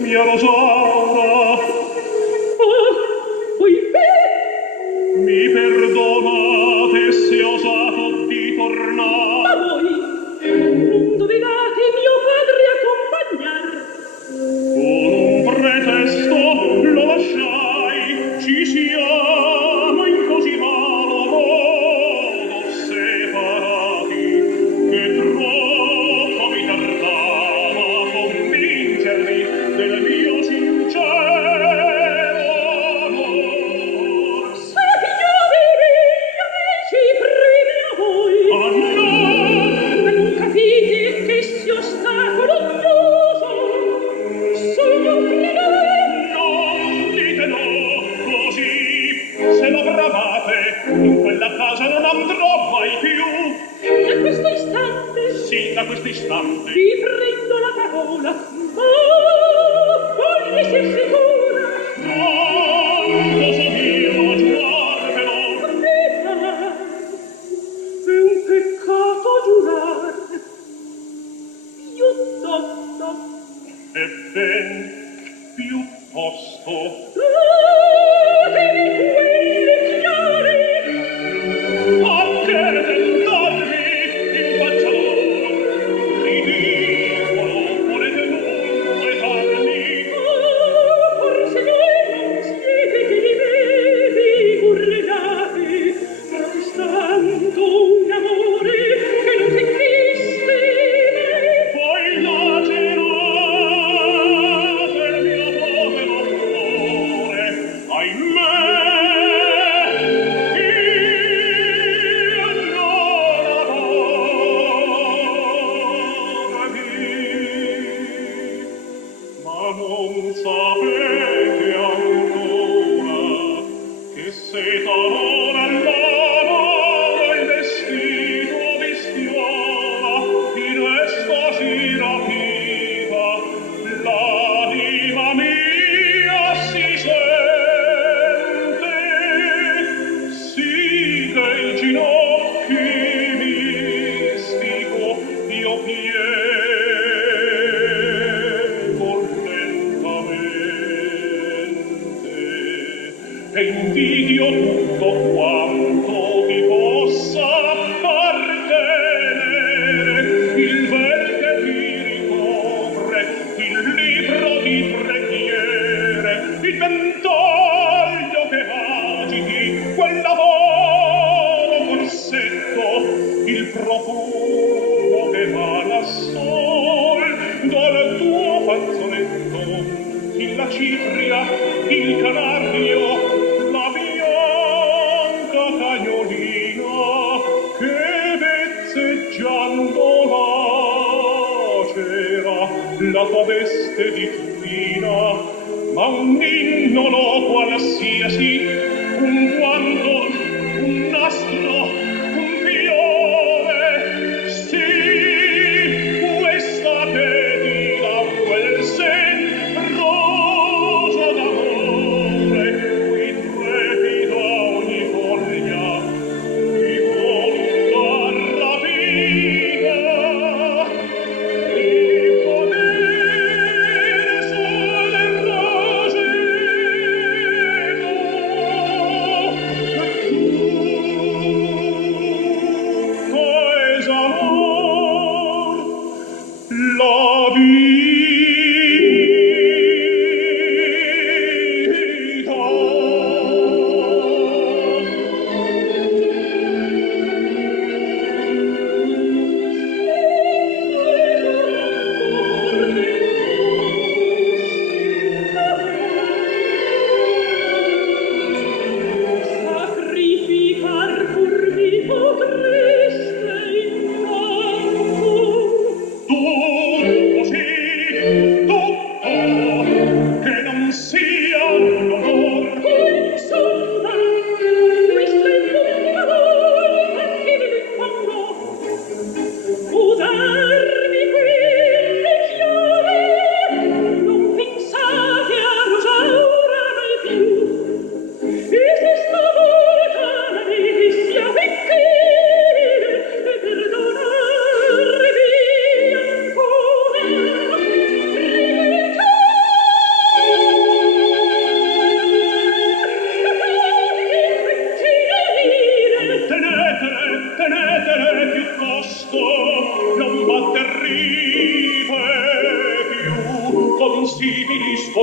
mia Rosaura. Poiché Mi perdonate se ho osato di tornare. ma voi non dovevate mio padre accompagnar. Con un pretesto lo lasciai, ci siamo in così malo modo separati, che troppo mi tardava a convincermi del mio sincero amor. Signori miei amici, primi a voi. Ah no! Ma non capite che sia ostacolo odioso? Sono obbligati. Non dite no, così, se lo bravate, in quella casa non andrò mai più. Da questo istante Sì, da questo istante. vi prendo la parola. Oh, voglio essere sicura. Non oso io giurarvelo. Aspetta, è un peccato giurar. Piuttosto, E ben, piuttosto, datemi quelle chiare. a che tentarmi in faccia loro, ridicolo, volete dunque farmi? Forse voi non siete che li bevi urlegate, protestando un amore che non si esiste mai. Poi lacerate il mio povero cuore, ahimè, io non amorvi. Ma non sapete ancora che se talora l'amore il vestito vi stiola, in estasi rapita, l'anima mia si sente, sì che i ginocchi mistico io piego lentamente e invidio tutto quanto vi possa appartenere, il bel che vi ricopre, il libro di preghiere, il ventaglio che agiti, quel lavoro corsetto, il profumo che emana sol dal tuo fazzoletto, la cifria, il canario, la bianca cagnolina che vezzeggiando lacera la tua veste di turina, ma un ninnolo qualsiasi, un guanto, un nastro, un fiore, sì, questa che ti dà quel sen rosa d'amore, cui trepida ogni foglia di volta rapita, di potere sole roseto, tutto esamor, la sacrificar pur vi potreste intanto. tu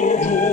congiuro